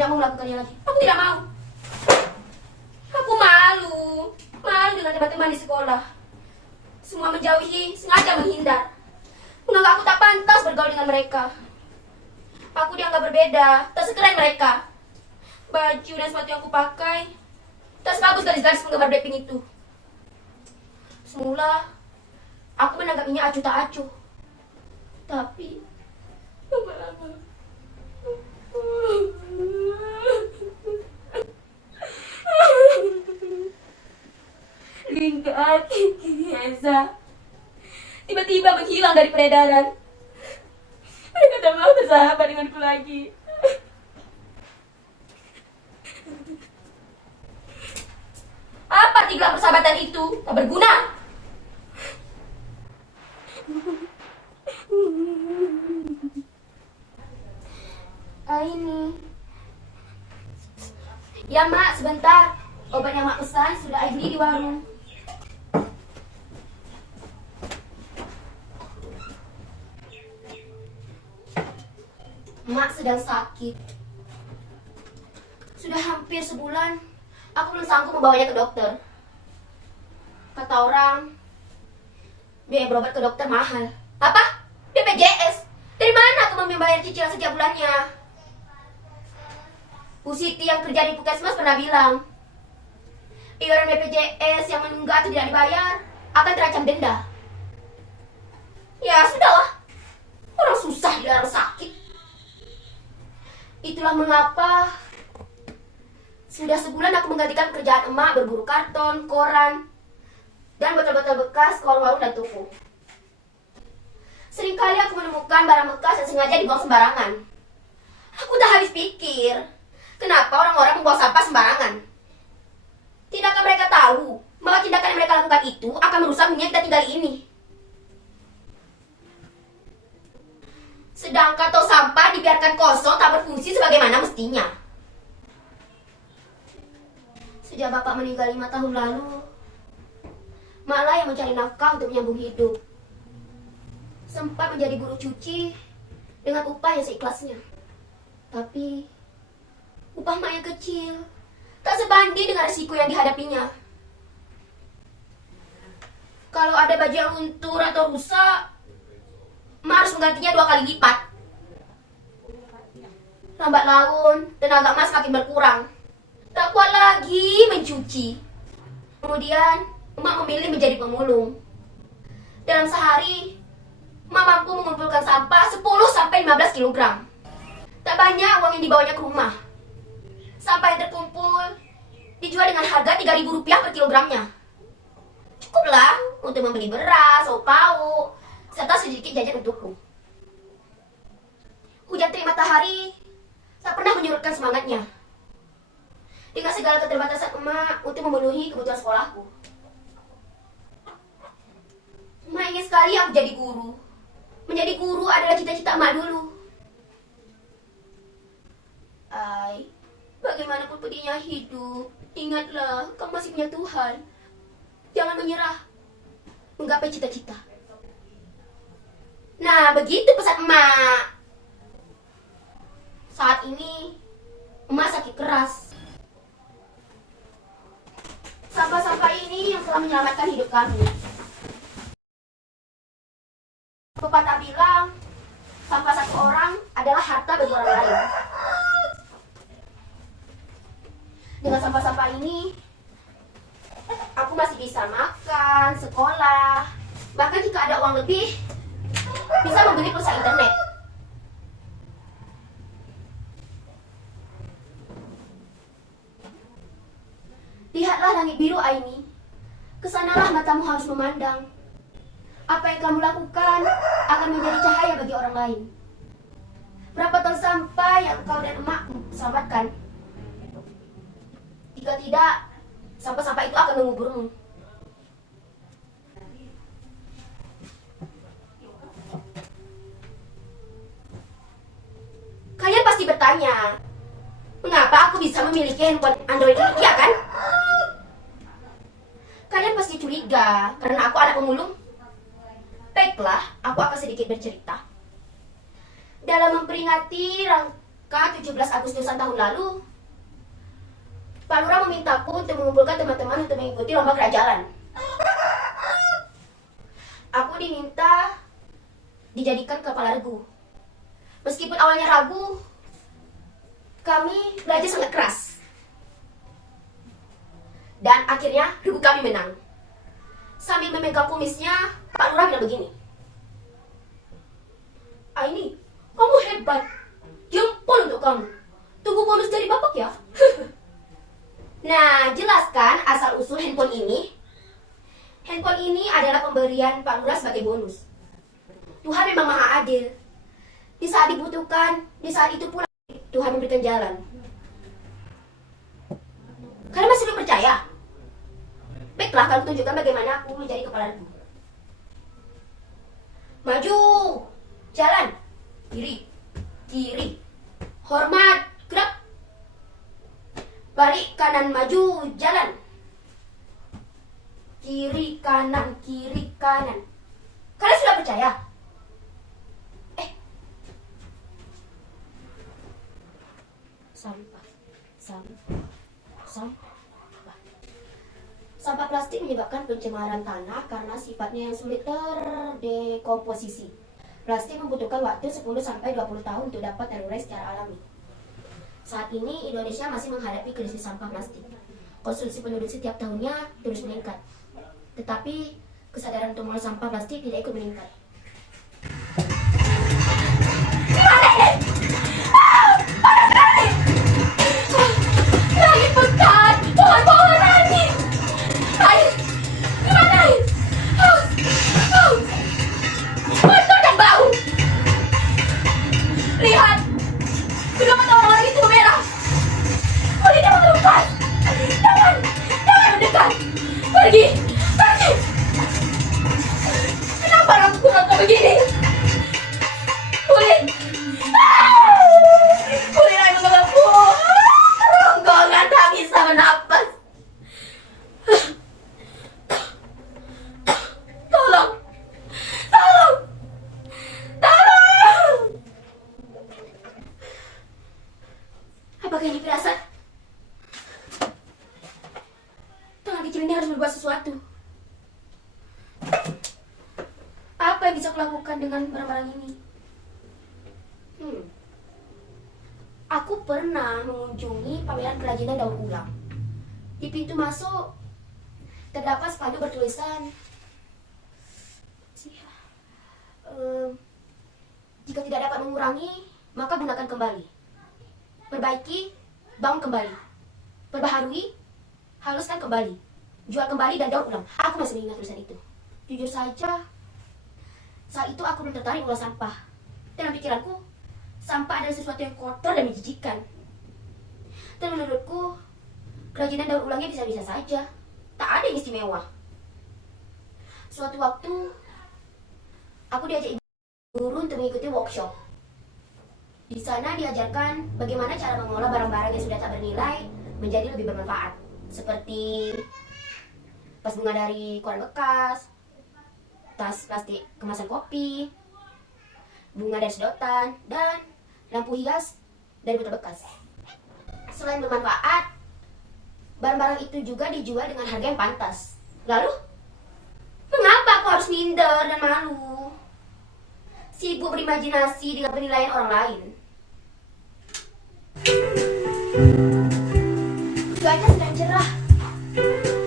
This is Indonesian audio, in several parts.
tidak mau melakukannya lagi. Aku tidak mau. Aku malu. Malu dengan teman-teman di sekolah. Semua menjauhi, sengaja menghindar. Menganggap aku tak pantas bergaul dengan mereka. Aku dianggap berbeda, tak sekeren mereka. Baju dan sepatu yang aku pakai tak sebagus garis-garis penggemar Blackpink itu. Semula, aku menanggapinya acuh tak acuh. Tapi, lama-lama, Lingkar Eza tiba-tiba menghilang dari peredaran. Mereka tak mau bersahabat denganku lagi. Apa arti gelar persahabatan itu? Tak berguna. Ini. Ya mak, sebentar. Obat yang mak pesan sudah beli di warung. Mak sedang sakit. Sudah hampir sebulan, aku belum sanggup membawanya ke dokter. Kata orang, biaya berobat ke dokter mahal. Apa? BPJS? Dari mana aku membayar cicilan setiap bulannya? Bu Siti yang kerja di Puskesmas pernah bilang, iuran BPJS yang menunggak atau tidak dibayar akan terancam denda. Ya sudahlah, orang susah dilarang sakit. Itulah mengapa sudah sebulan aku menggantikan kerjaan emak berburu karton, koran, dan botol-botol bekas ke warung-warung dan toko. Seringkali aku menemukan barang bekas yang sengaja dibuang sembarangan. Aku tak habis pikir, kenapa orang-orang membuang sampah sembarangan? Tidakkah mereka tahu bahwa tindakan yang mereka lakukan itu akan merusak dunia kita tinggal ini? Sedangkan tong sampah dibiarkan kosong tak berfungsi sebagaimana mestinya. Sejak bapak meninggal 5 tahun lalu, maklah yang mencari nafkah untuk menyambung hidup. Sempat menjadi buruh cuci dengan upah yang seikhlasnya. Tapi upah mak yang kecil tak sebanding dengan risiko yang dihadapinya. Kalau ada baju yang luntur atau rusak, mak harus menggantinya 2 kali lipat. Lambat laun, tenaga mak semakin berkurang. Tak kuat lagi mencuci. Kemudian, mak memilih menjadi pemulung. Dalam sehari, mak mampu mengumpulkan sampah 10-15 kg. Tak banyak uang yang dibawanya ke rumah. Sampah yang terkumpul dijual dengan harga Rp3.000 per kilogramnya. Cukuplah untuk membeli beras, lauk, serta sedikit jajan untukku. Hujan terik matahari tak pernah menyurutkan semangatnya. Dengan segala keterbatasan emak untuk memenuhi kebutuhan sekolahku. Emak ingin sekali aku jadi guru. Menjadi guru adalah cita-cita emak dulu. Ai, bagaimanapun pedihnya hidup, ingatlah kamu masih punya Tuhan. Jangan menyerah menggapai cita-cita. Nah, begitu pesan emak. Saat ini, emak sakit keras. Sampah-sampah ini yang telah menyelamatkan hidup kami. Pepatah bilang, sampah satu orang adalah harta bagi orang lain. Dengan sampah-sampah ini, aku masih bisa makan, sekolah, bahkan jika ada uang lebih, bisa membeli pulsa internet. Lihatlah langit biru, Aini. Kesanalah matamu harus memandang. Apa yang kamu lakukan akan menjadi cahaya bagi orang lain. Berapa ton sampah yang kau dan emak selamatkan? Jika tidak, sampah-sampah itu akan menguburmu. Kalian pasti bertanya, mengapa aku bisa memiliki handphone Android ini, iya kan? Kalian pasti curiga karena aku anak pemulung. Baiklah, aku akan sedikit bercerita. Dalam memperingati Kan 17 Agustusan tahun lalu, Pak Lurah memintaku untuk mengumpulkan teman-teman untuk mengikuti lomba kerajalan. Aku diminta dijadikan kepala regu. Meskipun awalnya ragu, kami belajar sangat keras. Dan akhirnya regu kami menang. Sambil memegang kumisnya, Pak Lurah bilang begini. Aini, kamu hebat. Jempol untuk kamu. Tunggu bonus dari bapak ya. Nah, jelaskan asal-usul handphone ini. Handphone ini adalah pemberian Pak Lurah sebagai bonus. Tuhan memang maha adil. Di saat dibutuhkan, di saat itu pula Tuhan memberikan jalan. Kalian masih belum percaya? Baiklah, kalian tunjukkan bagaimana aku menjadi kepala regu. Maju, jalan, kiri, kiri, hormat, gerak, balik kanan, maju, jalan, kiri kanan, kiri kanan. Kalian sudah percaya? Sampah, sampah. Sampah plastik menyebabkan pencemaran tanah karena sifatnya yang sulit terdekomposisi. Plastik membutuhkan waktu 10-20 tahun untuk dapat terurai secara alami. Saat ini Indonesia masih menghadapi krisis sampah plastik. Konsumsi penduduk setiap tahunnya terus meningkat. Tetapi kesadaran untuk mengolah sampah plastik tidak ikut meningkat. Langit pekat, pohon-pohon langit. Air, gimana air? Haus. Kotor dan bau. Lihat, kedua mata orang-orang itu merah. Kulitnya mengelupas. Jangan mendekat. Pergi. Kenapa rambutku rata begini? Kulit yang mengepul. Ronggongan tak bisa bernapas. Tolong. Apakah ini firasat? Tangan kecil ini harus berbuat sesuatu. Apa yang bisa kulakukan dengan barang-barang ini? Aku pernah mengunjungi pameran kerajinan daur ulang. Di pintu masuk terdapat spanduk bertulisan jika tidak dapat mengurangi, maka gunakan kembali. Perbaiki, bangun kembali. Perbaharui, haluskan kembali. Jual kembali dan daur ulang. Aku masih mengingat tulisan itu. Jujur saja, saat itu aku belum tertarik mengolah sampah. Dalam pikiranku, sampah adalah sesuatu yang kotor dan menjijikkan. Dan menurutku, kerajinan daur ulangnya bisa-bisa saja. Tak ada yang istimewa. Suatu waktu, aku diajak ibu guru untuk mengikuti workshop. Di sana diajarkan bagaimana cara mengolah barang-barang yang sudah tak bernilai menjadi lebih bermanfaat. Seperti tas bunga dari koran bekas, tas plastik kemasan kopi, bunga dari sedotan, dan lampu hias dari botol bekas. Selain bermanfaat, barang-barang itu juga dijual dengan harga yang pantas. Lalu, mengapa aku harus minder dan malu? Sibuk berimajinasi dengan penilaian orang lain. Cuaca sedang cerah.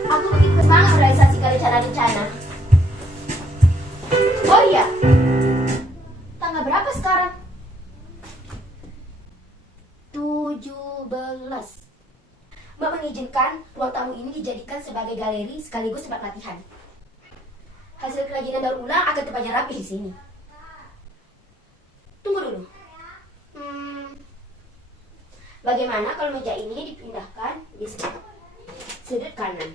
Aku begitu bersemangat merealisasikan rencana-rencana. Oh iya, tanggal berapa sekarang? 17. Mbak mengizinkan ruang tamu ini dijadikan sebagai galeri sekaligus tempat latihan. Hasil kerajinan daur ulang akan terpajang rapi di sini. Tunggu dulu. Bagaimana kalau meja ini dipindahkan di sudut kanan?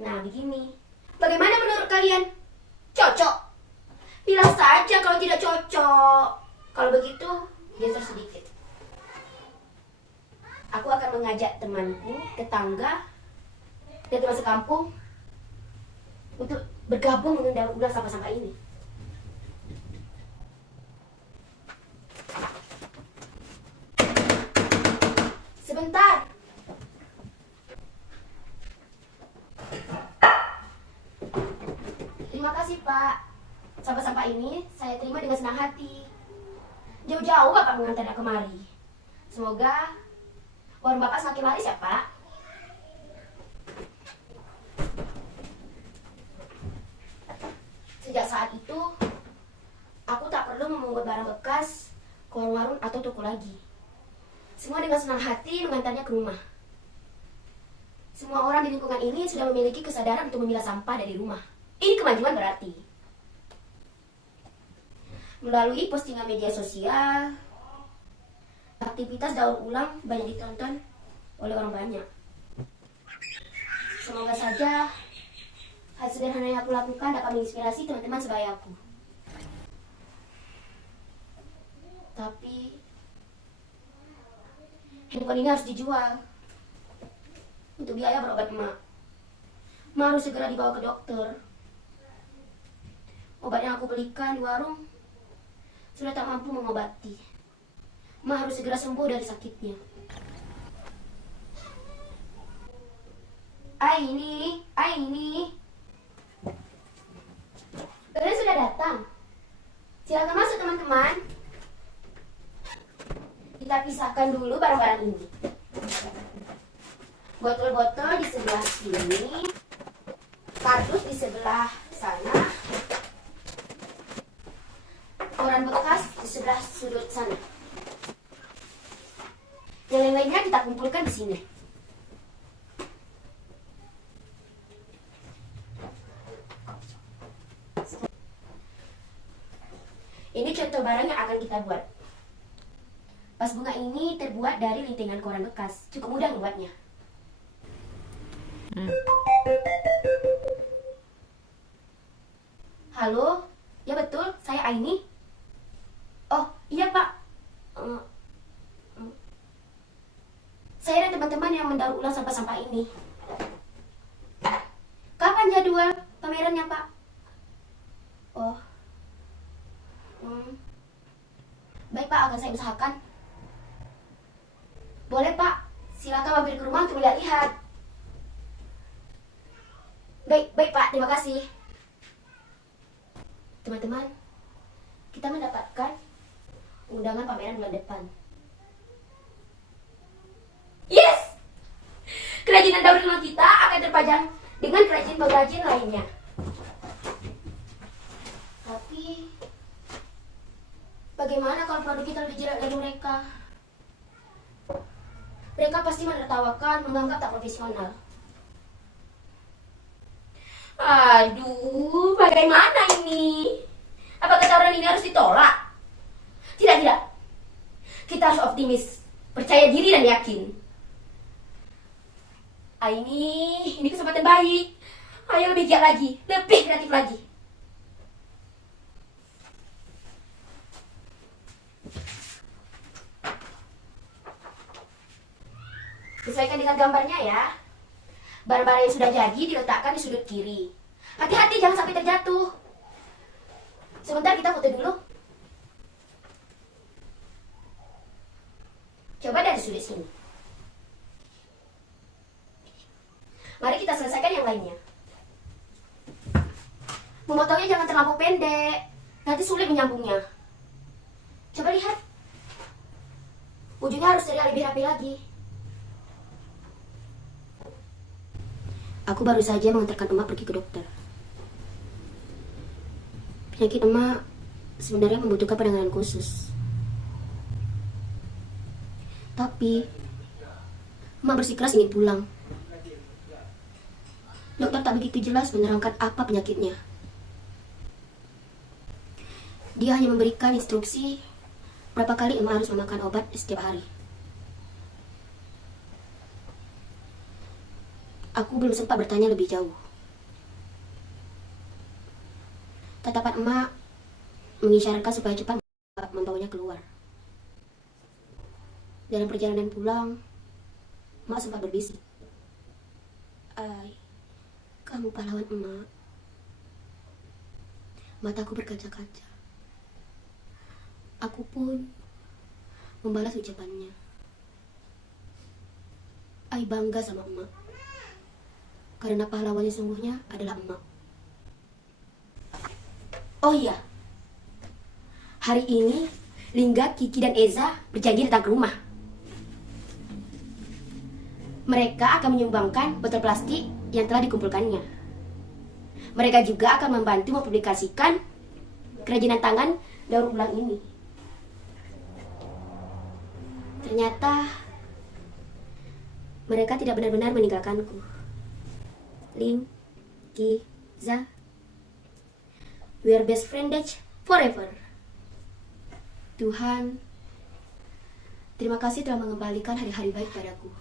Nah, begini. Bagaimana menurut kalian? Cocok? Bilang saja kalau tidak cocok. Kalau begitu, geser sedikit. Aku akan mengajak temanku, tetangga, dan teman sekampung untuk bergabung dengan daur ulang sampah-sampah ini. Sebentar. Terima kasih, Pak. Sampah-sampah ini saya terima dengan senang hati. Jauh-jauh Bapak mengantarnya kemari. Semoga warung Bapak semakin laris ya, Pak. Sejak saat itu, aku tak perlu memungut barang bekas ke warung-warung atau toko lagi. Semua dengan senang hati mengantarnya ke rumah. Semua orang di lingkungan ini sudah memiliki kesadaran untuk memilah sampah dari rumah. Ini kemajuan berarti. Melalui postingan media sosial, aktivitas daur ulang banyak ditonton oleh orang banyak. Semoga saja hal sederhana yang aku lakukan dapat menginspirasi teman-teman sebaya aku. Tapi handphone ini harus dijual untuk biaya berobat emak. Emak harus segera dibawa ke dokter. Obat yang aku belikan di warung sudah tak mampu mengobati. Emak harus segera sembuh dari sakitnya. Aini. Kalian sudah datang. Silakan masuk teman-teman. Kita pisahkan dulu barang-barang ini. Botol-botol di sebelah sini, kardus di sebelah sana, koran bekas di sebelah sudut sana. Yang lain-lainnya kita kumpulkan di sini. Ini contoh barang yang akan kita buat. Vas bunga ini terbuat dari lintingan koran bekas. Cukup mudah membuatnya. Halo, ya betul, saya Aini. Oh, iya Pak. Saya dan teman-teman yang mendaur ulang sampah-sampah ini. Kapan jadwal pamerannya, Pak? Oh. Baik Pak, akan saya usahakan. Boleh Pak, silakan mampir ke rumah untuk melihat-lihat. Baik Pak, terima kasih. Teman-teman, kita mendapatkan undangan pameran bulan depan. Yes! Kerajinan daur ulang kita akan terpajang dengan kerajinan pengrajin lainnya. Tapi bagaimana kalau produk kita lebih jelek dari mereka? Mereka pasti menertawakan, menganggap tak profesional. Aduh, bagaimana ini? Apakah tawaran ini harus ditolak? Tidak. Kita harus optimis, percaya diri dan yakin. Ini kesempatan baik. Ayo lebih giat lagi, lebih kreatif lagi. Sesuaikan dengan gambarnya ya. Barang-barang yang sudah jadi diletakkan di sudut kiri. Hati-hati jangan sampai terjatuh. Sebentar kita foto dulu. Coba dari sudut sini. Mari kita selesaikan yang lainnya. Memotongnya jangan terlalu pendek. Nanti sulit menyambungnya. Coba lihat. Ujungnya harus terlihat lebih rapi lagi. Aku baru saja mengantarkan emak pergi ke dokter. Penyakit emak sebenarnya membutuhkan penanganan khusus. Tapi emak bersikeras ingin pulang. Dokter tak begitu jelas menerangkan apa penyakitnya. Dia hanya memberikan instruksi berapa kali emak harus memakan obat setiap hari. Aku belum sempat bertanya lebih jauh. Tatapan emak mengisyaratkan supaya cepat membawanya keluar. Dalam perjalanan pulang, emak sempat berbisik. Ai, kamu pahlawan emak. Mataku berkaca-kaca. Aku pun membalas ucapannya. Ai bangga sama emak. Karena pahlawannya sungguhnya adalah emak. Oh iya, hari ini Lingga, Kiki, dan Eza berjanji datang ke rumah. Mereka akan menyumbangkan botol plastik yang telah dikumpulkannya. Mereka juga akan membantu mempublikasikan kerajinan tangan daur ulang ini. Ternyata mereka tidak benar-benar meninggalkanku. Ling, Ki, Za, we are best friends forever. Tuhan, terima kasih telah mengembalikan hari-hari baik padaku.